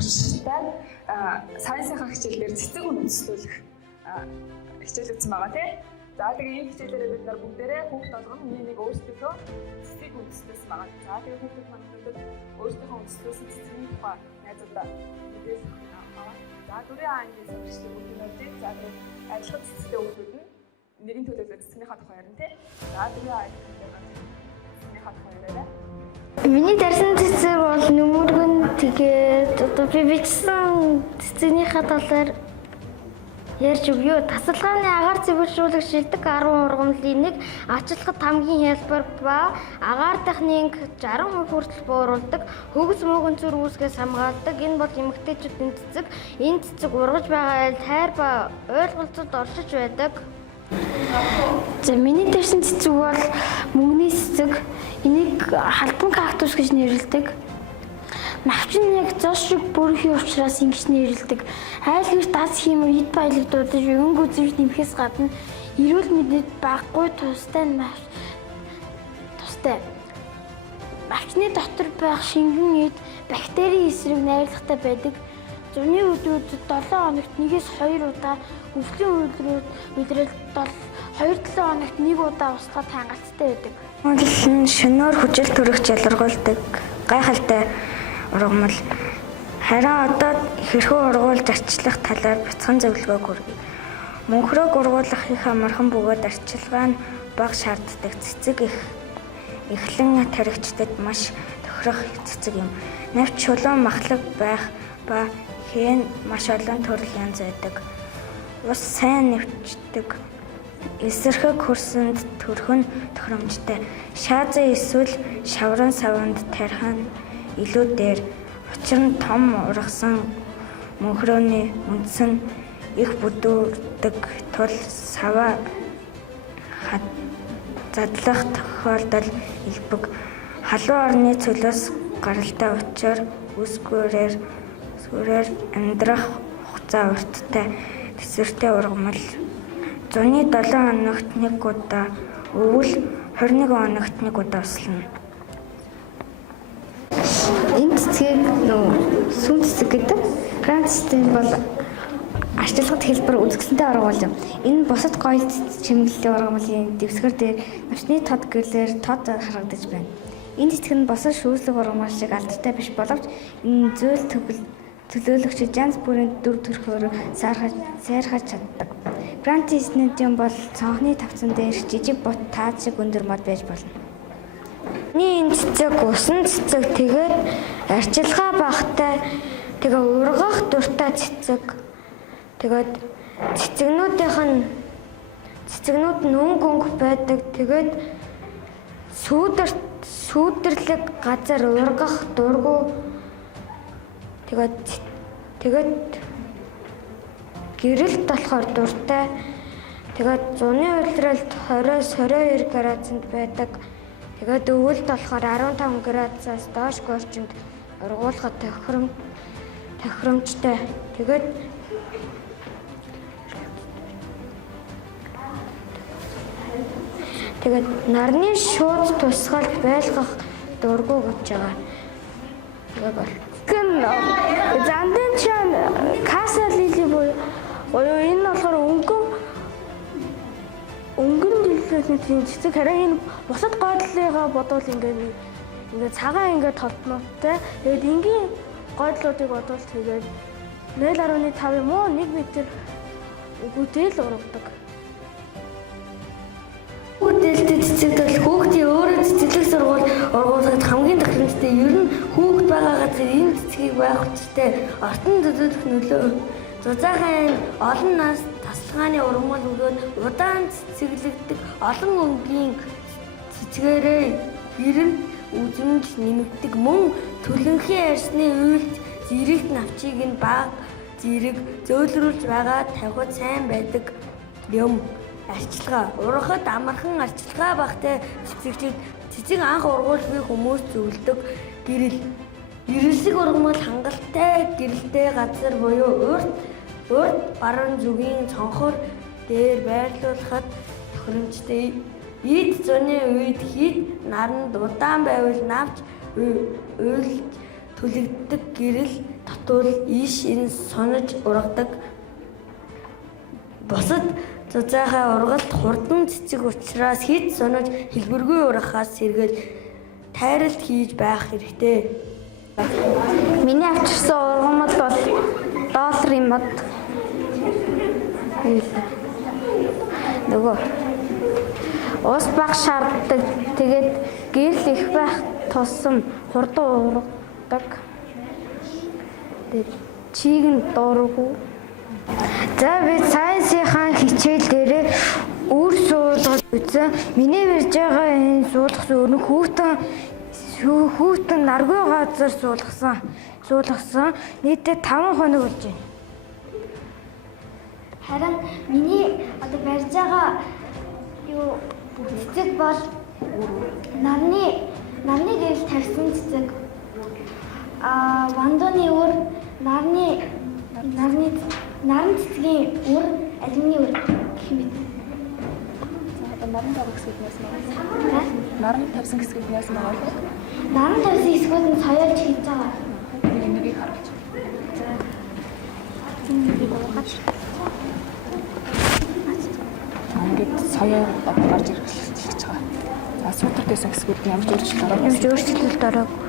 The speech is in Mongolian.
сурагчтай сайенсынхаа хичээлээр цэцэг үндэслүүлэх хичээл өгсөн байгаа тийм. За тэгээ энэ хичээлээрээ бид нар бүгдээрээ хүүхд болгон нэг өөрсдөө цэцгийг үндэслүүлсэн байгаа. За тэгээ хүүхд манайхад өөрсдийнхөө үндэслүүлсэн цэцгийн тухай найзуудаа мэдээлэл аваа. За дөрөв ангийн сурагчдын бүгднүүдийг за тэгээ ажиллах цэцэгтэй хүүхдүүд нь нэгэн төлөвлөлт цэцгийнхаа тухай ярина тийм. За дөрөв ангийн цэцгийнхаа тухай яриараа. Миний дарсан цэцэг бол нүмергэн тэгээд одоо би бичсэн цэцгийнхаа талаар ярьж өгье. Тасалгааны агаар цэвэршүүлэх шилдэг 10 ургамлын нэг ачлахад хамгийн хялбар ба агаар техник 60% хүртэл бууруулдаг хөгс мөөгөн зүр үүсгээс хамгаалдаг. Энэ бол эмэгтэйчүүдийн цэцэг. Энэ цэцэг ургаж байгаа айл хайр ба ойлголцод оршиж байдаг. За миний дарсан цэцэг бол мөнгөний цэцэг. Энийг халбан кактус гэж нэрлэдэг. Навчин яг зоос шиг бүрхий учраас ингэж нэрлэдэг. Айл гэрт даз хиймээр хэд баялаг дуудаж өнгө үзэмж нэмэхээс гадна эрүүл мэндэд баггүй тустай. Навчны дотор байх шингэн эд бактерийн эсрэг найрлагатай байдаг. Зуны өдрүүдэд 7 хоногт 1-2 удаа, өвлийн үедрэл 2-7 хоногт 1 удаа устгах хангалттай байдаг. Монгол нь шөнөөр хүчил төрөгч ялгаргуулдаг гайхалтай ургамал. Харин одоо хэрхүү ургуулж арчлах талаар бяцхан зөвлөгөө хүргэе. Мөнхрөөг ургуулах их амархан бөгөөд арчилгаа нь бага шаарддаг цэцэг эхлэн таригчдад маш тохирох цэцэг юм. Навч чулуун махлаг байх ба хэн маш олон төрөл янз байдаг. Ус сайн нэвчдэг. Эсэрхэг хөрсөнд төрхөн тохиромжтой. Шаазын эсвэл шаврын саванд тарих нь илүү дээр. Учир нь том ургасан мөнхрөөний үндс нь их бүдүүрдэг тул саваа задлах тохиолдол илбэг. Халуун орны цөлөөс гаралтай учир үсгүүрээр амьдрах хугацаа урттай тэсвэртэй ургамал. Зуны 7 хоногт 1 удаа өвөл 21 хоногт 1 удаа услана. Энэ цэцгийг сүм цэцэг гэдэг. Грант систем бол арчилгад хэлбэр үзэсгэлэнтэй ургамал юм. Энэ бусад гоё чимэглэлийн ургамлын дэвсгэр дээр навчны тод гэрлэр тод харагдаж байна. Энэ цэцэг нь босод шүүслэх ургамал шиг алдартай биш боловч энэ зөөл төлөөлөгчид янз бүрийн дүр төрхөөр сайрхаж чаддаг. Грант систем бол цонхны тавцан дээр жижиг бут таад шиг өндөр мод байж болно. Энэ цэцэг усан цэцэг тэгээд арчилгаа багтай тэгээ ургах дуртай цэцэг. Тэгээд цэцэгнүүд нь өнгө байдаг. Тэгээд сүүдэрлэг газар ургах дургу. Тэгээд гэрэлт болохоор дуртай. Тэгээд зуны улиралд 20-22 градусанд байдаг. Тэгээд өвөлд болохоор 15 градусаас доош орчинд ургуулахад тохиромжтой. Тэгээд нарны шууд тусгал байлгах дургу гэж байгаа. Зандын чан каса лили буюу энэ болохоор өнгөн дэлгэлийн цэцэг. Харин энэ бусад гойдлыгаа бодвол ингээд цагаан ингээд толтноотой. Тэгээд энгийн гойдлуудыг бодвол тэгээд 0.5 юм уу 1 метр үгүйтэл ургадаг. Хүүхдэлтэй цэцэгт бол хүүхдийн өөрөө цэцэглэх сургууль ургуулгад хамгийн тохиромжтой. Ер нь хүүхд байгаа газар энэ цэцгийг байх учиртай. Ортон төдөлөх нөлөө. Зузаахан олон нас тасалгааны ургамал өгөөд удаан цэцэглэгдэх олон өнгийн цэцгээрээ гэрэл үзмж нэмэгдэг. Мөн төлөнхийн арсны үйлд зэрэгт навчийг нь баг зэрэг зөөлрүүлж байгаа тавхад сайн байдаг юм. Арчилгаа. Ургахад амархан арчилгаа багтай цэцэг анх ургуулгын хүмүүс зөвлөдөг гэрэл. Гэрэлсэг ургамал хангалттай гэрэлтэй газар буюу урд баруун зүгийн цонхор дээр байрлуулахад тохиромжтой. Эд зуны үед хід наранд удаан байвал навч уйлж түлэгддэг гэрэл тул иш энэ сонож ургадаг. Бусад зузаахан ургалт хурдан цэцэг учраас хит сонож хэлбэргүй ургахаас сэргээж тайралт хийж байх хэрэгтэй. Миний авчирсан ургамал бол долларын мод. Нөгөө ус баг шаарддаг. Тэгээд гэрэл их байх тусам хурдан ургадаг. Тэгээд чийг нь дуургүй. За би сайнсынхаа хичээл дээрээ үр суулгаж үзсэн. Миний барьж байгаа энэ суулгасан өрнө хүүтэн наргүй газар суулгасан. Нийтдээ 5 хоног болж байна. Харин миний одоо барьж байгаа цэцэг бол нарны гэрэл тавьсан цэцэг. Вандууны үр нарны цэцгийн үр алимны үр гэх мэт. Наран тавьсан хэсгээс магадгүй. Наран тавьсан хэсгээс магадгүй. Наран тавьсан хэсгүүд нь соёолж хийж байгаа. Энийг харуулж. Ингээд соёо гарч ирэх гэж байгаа. За суудаг гэсэн хэсгүүд нь ямар ч өөрчлөлт ороогүй. Ямар ч өөрчлөлт ороогүй.